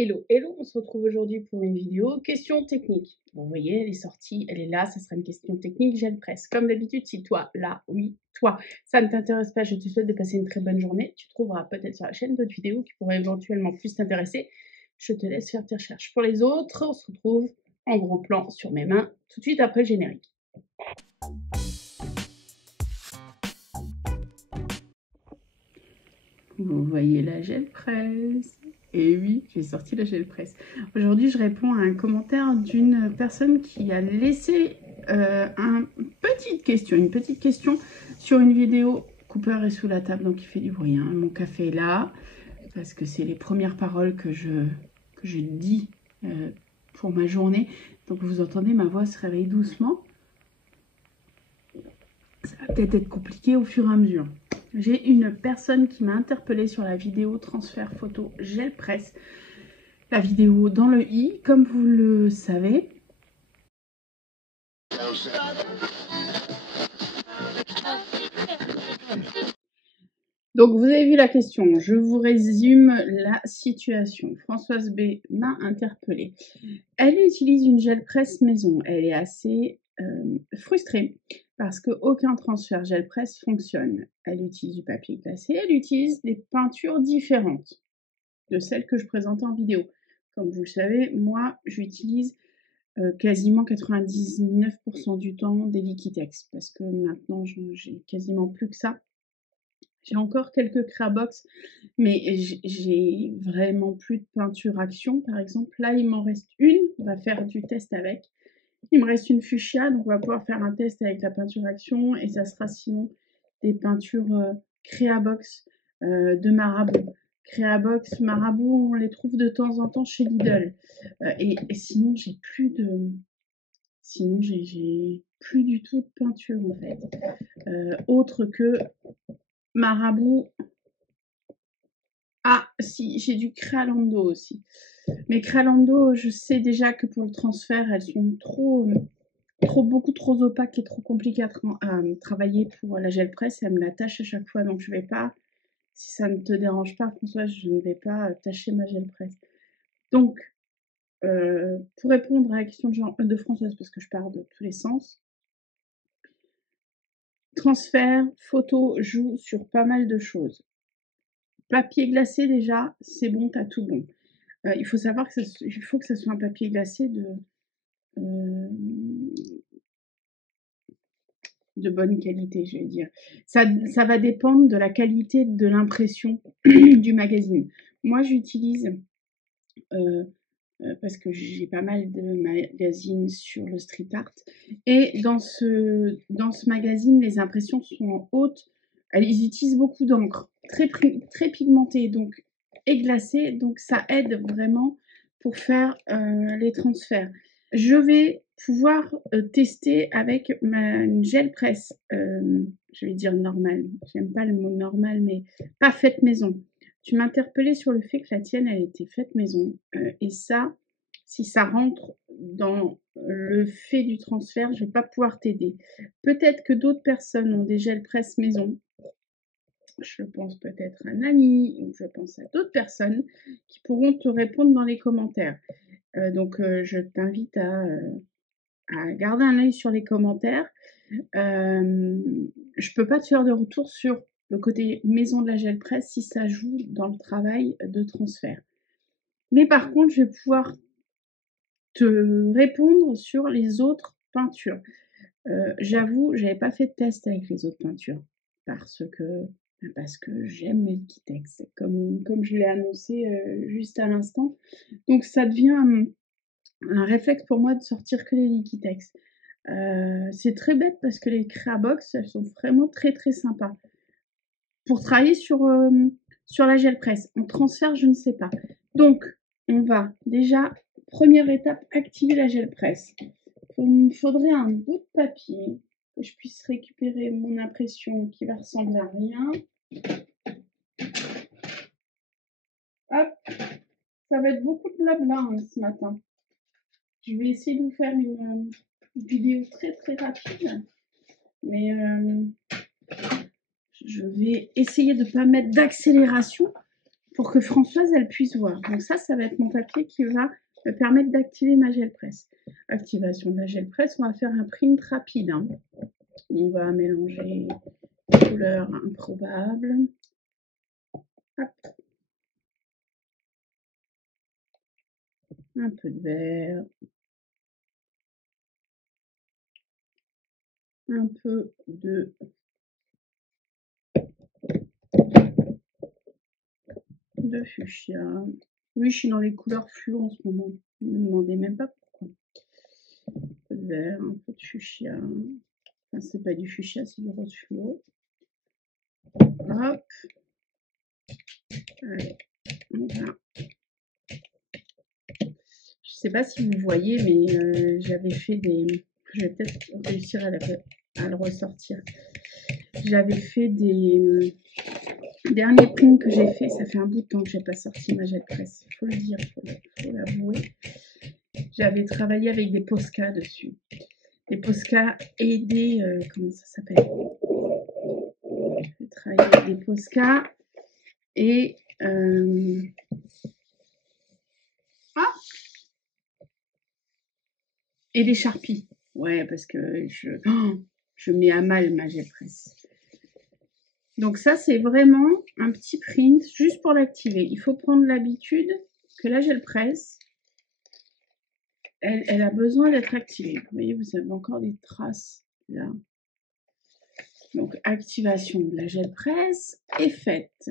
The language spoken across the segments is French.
Hello, hello, on se retrouve aujourd'hui pour une vidéo question technique. Bon, vous voyez, elle est sortie, elle est là, ça sera une question technique, gel presse. Comme d'habitude, si toi, là, oui, toi, ça ne t'intéresse pas, je te souhaite de passer une très bonne journée. Tu trouveras peut-être sur la chaîne d'autres vidéos qui pourraient éventuellement plus t'intéresser. Je te laisse faire tes recherches. Pour les autres, on se retrouve en gros plan sur mes mains tout de suite après le générique. Vous voyez la gel presse. Et oui, j'ai sorti la gel presse. Aujourd'hui, je réponds à un commentaire d'une personne qui a laissé une petite question sur une vidéo. Cooper est sous la table, donc il fait du bruit. Hein. Mon café est là, parce que c'est les premières paroles que je dis pour ma journée. Donc vous entendez, ma voix se réveille doucement. Ça va peut-être être compliqué au fur et à mesure. J'ai une personne qui m'a interpellée sur la vidéo transfert photo gel presse. La vidéo dans le i, comme vous le savez. Donc vous avez vu la question, je vous résume la situation. Françoise B m'a interpellée. Elle utilise une gel presse maison. Elle est assez frustrée parce qu'aucun transfert gel presse fonctionne. Elle utilise du papier glacé, elle utilise des peintures différentes de celles que je présentais en vidéo. Comme vous le savez, moi j'utilise quasiment 99% du temps des Liquitex parce que maintenant j'ai quasiment plus que ça. J'ai encore quelques Crabox, mais j'ai vraiment plus de peinture action. Par exemple, là, il m'en reste une. On va faire du test avec. Il me reste une fuchsia, donc on va pouvoir faire un test avec la peinture action. Et ça sera sinon des peintures Créabox de Marabout. Créabox, Marabout, on les trouve de temps en temps chez Lidl. Et sinon, j'ai plus de... Sinon, j'ai plus du tout de peinture, en fait. Autre que Marabout. Ah, si, j'ai du Crealando aussi. Mais Crealando, je sais déjà que pour le transfert, elles sont beaucoup trop opaques et trop compliquées à travailler pour la gel presse. Elle me la tâche à chaque fois, donc je vais pas, si ça ne te dérange pas, François, je ne vais pas tâcher ma gel presse. Donc, pour répondre à la question de Françoise, parce que je pars de tous les sens, transfert, photo joue sur pas mal de choses. Papier glacé, déjà, c'est bon, t'as tout bon. Il faut savoir il faut que ça soit un papier glacé de bonne qualité, je vais dire. Ça va dépendre de la qualité de l'impression du magazine. Moi, j'utilise, parce que j'ai pas mal de magazines sur le street art, et dans ce magazine, les impressions sont en haute. Ils utilisent beaucoup d'encre, très pigmentée, donc et glacée, donc ça aide vraiment pour faire les transferts. Je vais pouvoir tester avec ma gel presse, je vais dire normale, j'aime pas le mot normal, mais pas faite maison. Tu m'interpellais sur le fait que la tienne, elle était faite maison. Et ça, si ça rentre dans le fait du transfert, je ne vais pas pouvoir t'aider. Peut-être que d'autres personnes ont des gels presse maison. Je pense peut-être à Nani, ou je pense à d'autres personnes qui pourront te répondre dans les commentaires. Donc, je t'invite à garder un œil sur les commentaires. Je ne peux pas te faire de retour sur le côté maison de la gel presse si ça joue dans le travail de transfert. Mais par contre, je vais pouvoir te répondre sur les autres peintures. J'avoue, j'avais pas fait de test avec les autres peintures parce que j'aime mes Liquitex, comme je l'ai annoncé juste à l'instant. Donc ça devient un réflexe pour moi de sortir que les Liquitex. C'est très bête parce que les Creabox, elles sont vraiment très très sympas. Pour travailler sur la gel presse, en transfert, je ne sais pas. Donc, on va déjà, première étape, activer la gel presse. Il me faudrait un bout de papier que je puisse récupérer mon impression qui va ressembler à rien. Hop, ça va être beaucoup de blabla hein, ce matin. Je vais essayer de vous faire une vidéo très très rapide, mais je vais essayer de ne pas mettre d'accélération pour que Françoise, elle puisse voir. Donc ça va être mon papier qui va me permettre d'activer ma gel presse. Activation de la gel presse, on va faire un print rapide. Hein. On va mélanger les couleurs improbables. Hop. Un peu de vert. Un peu de fuchsia. Oui, je suis dans les couleurs fluo en ce moment. Ne me demandez même pas pourquoi. Un peu de vert, un peu de fuchsia. Enfin, c'est pas du fuchsia, c'est du rose fluo. Hop. Allez, on va. Je sais pas si vous voyez, mais j'avais fait des... Je vais peut-être réussir à le ressortir. J'avais fait des derniers prints que j'ai fait. Ça fait un bout de temps que j'ai pas sorti ma gel presse. Il faut le dire, faut l'avouer. J'avais travaillé avec des Posca dessus. Des Posca et des... comment ça s'appelle? J'ai travaillé avec des Posca et... et des Sharpies. Ouais, parce que je mets à mal ma gel presse. Donc ça, c'est vraiment un petit print juste pour l'activer. Il faut prendre l'habitude que la gel presse, elle a besoin d'être activée. Vous voyez, vous avez encore des traces là. Donc, activation de la gel presse est faite.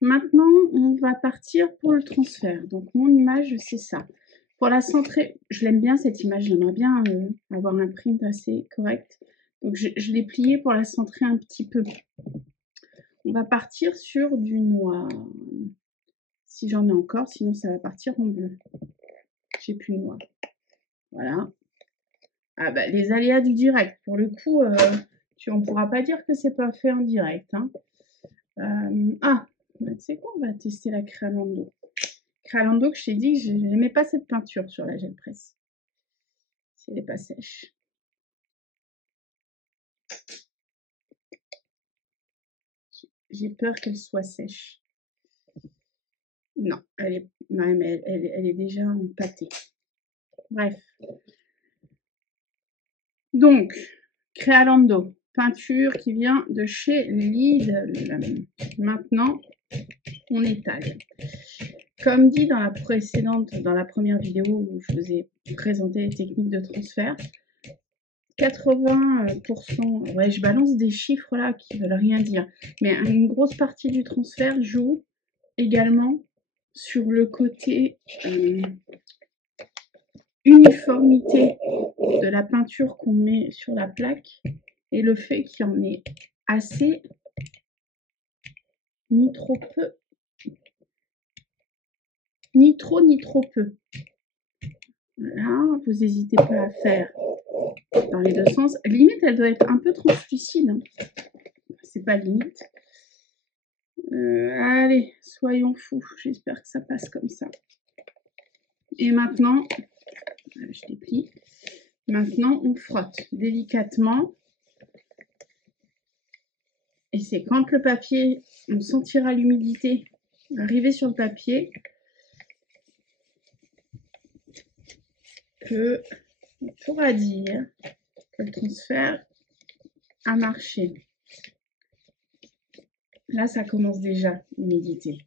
Maintenant, on va partir pour le transfert. Donc, mon image, c'est ça. Pour la centrer, je l'aime bien cette image. J'aimerais bien avoir un print assez correct. Donc, je l'ai pliée pour la centrer un petit peu. On va partir sur du noir. Si j'en ai encore, sinon ça va partir en bleu. J'ai plus de noir. Voilà. Ah bah, les aléas du direct. Pour le coup, on ne pourra pas dire que c'est pas fait en direct. Hein. Tu sais quoi, on va tester la Crealando. Crealando, que je t'ai dit que je n'aimais pas cette peinture sur la gel presse. Si elle n'est pas sèche. J'ai peur qu'elle soit sèche. Non, elle est déjà empâtée. Bref. Donc, Crealando, peinture qui vient de chez Lidl. Maintenant, on étale. Comme dit dans la première vidéo où je vous ai présenté les techniques de transfert, 80%, ouais, je balance des chiffres là qui veulent rien dire, mais une grosse partie du transfert joue également sur le côté uniformité de la peinture qu'on met sur la plaque et le fait qu'il y en ait assez, ni trop peu, ni trop peu. Voilà, vous n'hésitez pas à faire dans les deux sens. Limite, elle doit être un peu translucide. Hein. C'est pas limite. Allez, soyons fous. J'espère que ça passe comme ça. Et maintenant, je déplie. Maintenant, on frotte délicatement. Et c'est quand le papier, on sentira l'humidité arriver sur le papier que on pourra dire que le transfert a marché. Là, ça commence déjà l'humidité.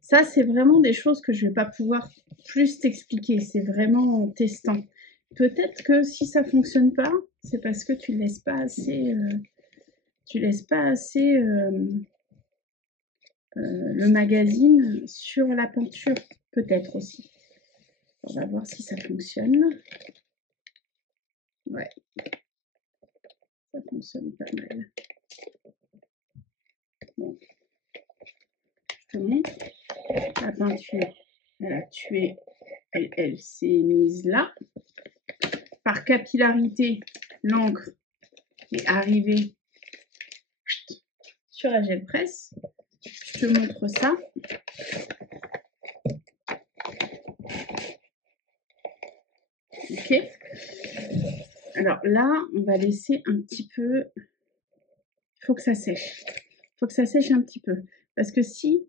Ça, c'est vraiment des choses que je ne vais pas pouvoir plus t'expliquer. C'est vraiment en testant. Peut-être que si ça ne fonctionne pas, c'est parce que tu ne laisses pas assez, le magazine sur la peinture. Peut-être aussi. On va voir si ça fonctionne. Ouais. Ça fonctionne pas mal. Donc, je te montre. La peinture, elle a tué. Elle s'est mise là. Par capillarité, l'encre est arrivée sur la gel presse. Je te montre ça. Ok. Alors là, on va laisser un petit peu. Il faut que ça sèche. Il faut que ça sèche un petit peu. Parce que si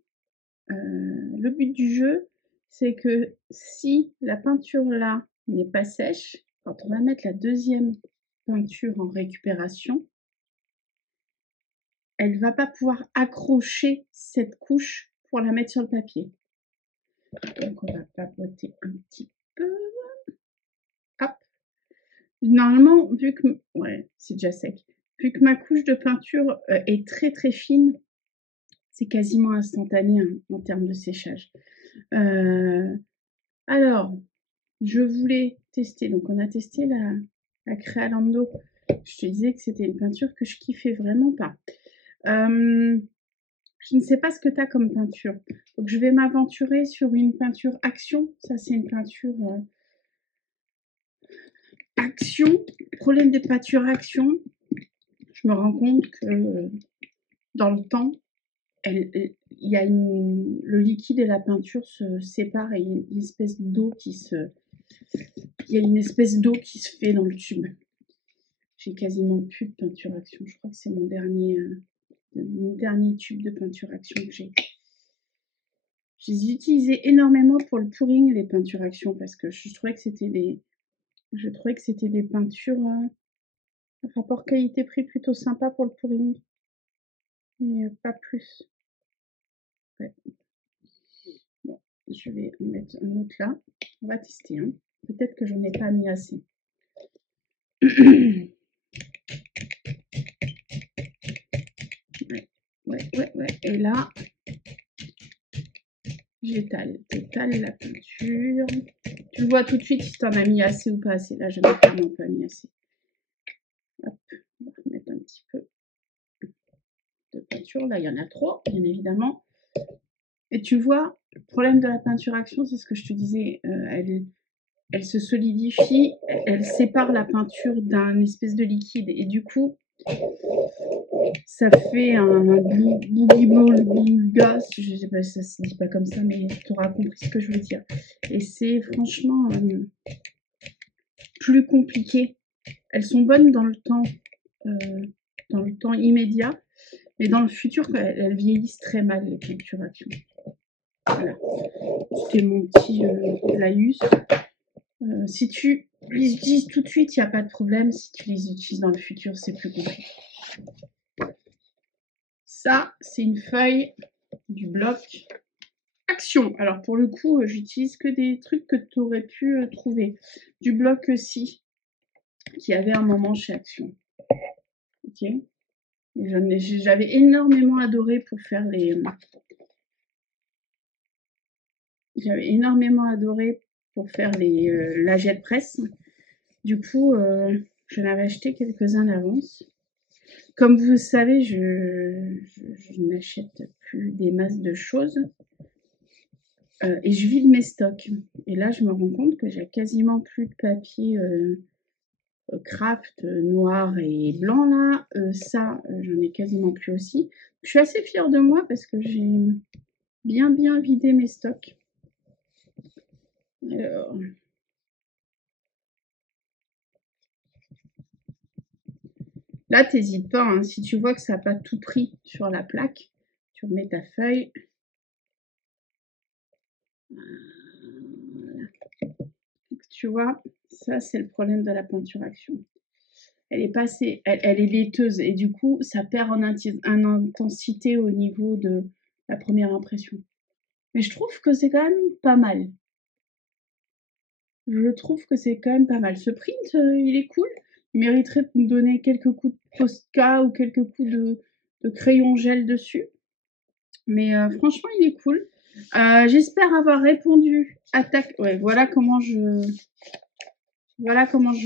le but du jeu, c'est que si la peinture là n'est pas sèche, quand on va mettre la deuxième peinture en récupération, elle va pas pouvoir accrocher cette couche pour la mettre sur le papier. Donc on va papoter un petit peu. Hop. Normalement, vu que ouais, c'est déjà sec. Vu que ma couche de peinture est très très fine, c'est quasiment instantané hein, en termes de séchage. Alors, je voulais tester. Donc on a testé la Crealando. Je te disais que c'était une peinture que je kiffais vraiment pas. Je ne sais pas ce que tu as comme peinture. Donc, je vais m'aventurer sur une peinture Action. Ça, c'est une peinture Action. Le problème des peintures Action, je me rends compte que dans le temps, il y a le liquide et la peinture se séparent et il y a une espèce d'eau qui se... Il y a une espèce d'eau qui se fait dans le tube. J'ai quasiment plus de peinture Action. Je crois que c'est mon dernier tube de peinture Action que j'ai. Je les utilisais énormément pour le pouring, les peintures Action, parce que je trouvais que c'était des peintures rapport qualité-prix plutôt sympa pour le pouring. Mais pas plus. Ouais. Bon, je vais en mettre un autre là. On va tester. Hein. Peut-être que j'en ai pas mis assez. Ouais. Et là, j'étale la peinture. Tu le vois tout de suite si tu en as mis assez ou pas assez. Là, je n'ai clairement pas mis assez. Hop, on va remettre un petit peu de peinture. Là, il y en a trop, bien évidemment. Et tu vois, le problème de la peinture Action, c'est ce que je te disais, elle se solidifie, elle sépare la peinture d'un espèce de liquide. Et du coup, ça fait un bougibolga, je ne sais pas si ça se dit pas comme ça, mais tu auras compris ce que je veux dire. Et c'est franchement plus compliqué. Elles sont bonnes dans le temps immédiat, mais dans le futur, elles vieillissent très mal, les peintures Action. Voilà. C'était mon petit laïus. Si tu les utilises tout de suite, il n'y a pas de problème. Si tu les utilises dans le futur, c'est plus compliqué. Ça, c'est une feuille du bloc Action. Alors, pour le coup, j'utilise que des trucs que tu aurais pu trouver. Du bloc Si, qui avait un moment chez Action. Ok. J'avais énormément adoré pour faire les... J'avais énormément adoré pour faire la jet presse. Du coup, j'en avais acheté quelques-uns d'avance. Comme vous le savez, je n'achète plus des masses de choses. Et je vide mes stocks. Et là, je me rends compte que j'ai quasiment plus de papier craft noir et blanc là. Ça, j'en ai quasiment plus aussi. Je suis assez fière de moi parce que j'ai bien vidé mes stocks. Alors... Là, t'hésites pas, hein, si tu vois que ça n'a pas tout pris sur la plaque, tu remets ta feuille. Voilà. Tu vois, ça c'est le problème de la peinture Action. Elle est passée, elle est laiteuse et du coup, ça perd en intensité au niveau de la première impression. Mais je trouve que c'est quand même pas mal. Je trouve que c'est quand même pas mal. Ce print, il est cool. Il mériterait de nous donner quelques coups de Posca ou quelques coups de crayon gel dessus. Mais franchement, il est cool. J'espère avoir répondu à ta... Ouais, voilà comment je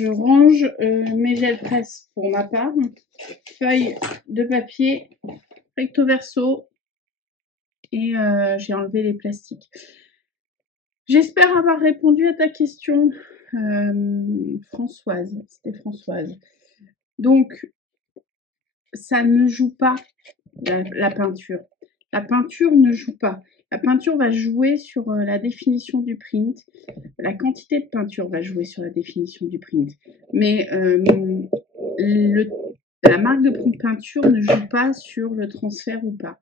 range mes gels presse pour ma part. Feuille de papier, recto verso. Et j'ai enlevé les plastiques. J'espère avoir répondu à ta question, Françoise. C'était Françoise. Donc, ça ne joue pas la peinture. La peinture ne joue pas. La peinture va jouer sur la définition du print. La quantité de peinture va jouer sur la définition du print. Mais la marque de peinture ne joue pas sur le transfert ou pas.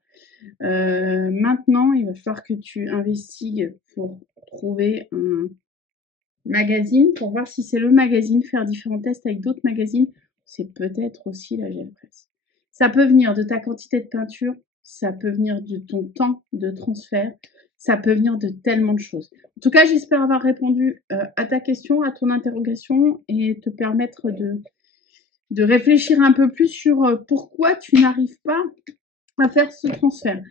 Maintenant, il va falloir que tu investigues pour trouver un magazine, pour voir si c'est le magazine, faire différents tests avec d'autres magazines. C'est peut-être aussi la gel presse. Ça peut venir de ta quantité de peinture, ça peut venir de ton temps de transfert, ça peut venir de tellement de choses. En tout cas, j'espère avoir répondu à ta question, à ton interrogation et te permettre de réfléchir un peu plus sur pourquoi tu n'arrives pas à faire ce transfert.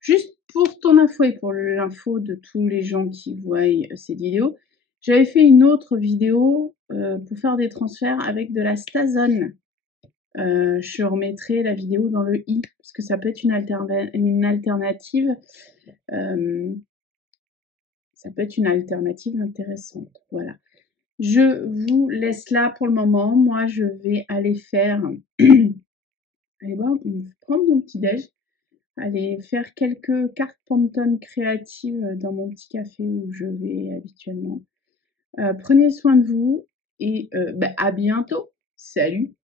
Juste pour ton info et pour l'info de tous les gens qui voient cette vidéo, j'avais fait une autre vidéo pour faire des transferts avec de la Stazone. Je remettrai la vidéo dans le i parce que ça peut être une alternative. Ça peut être une alternative intéressante. Voilà. Je vous laisse là pour le moment. Moi, je vais aller faire. Allez voir, prendre mon petit déj. Aller faire quelques cartes Pantone créatives dans mon petit café où je vais habituellement. Prenez soin de vous et à bientôt. Salut!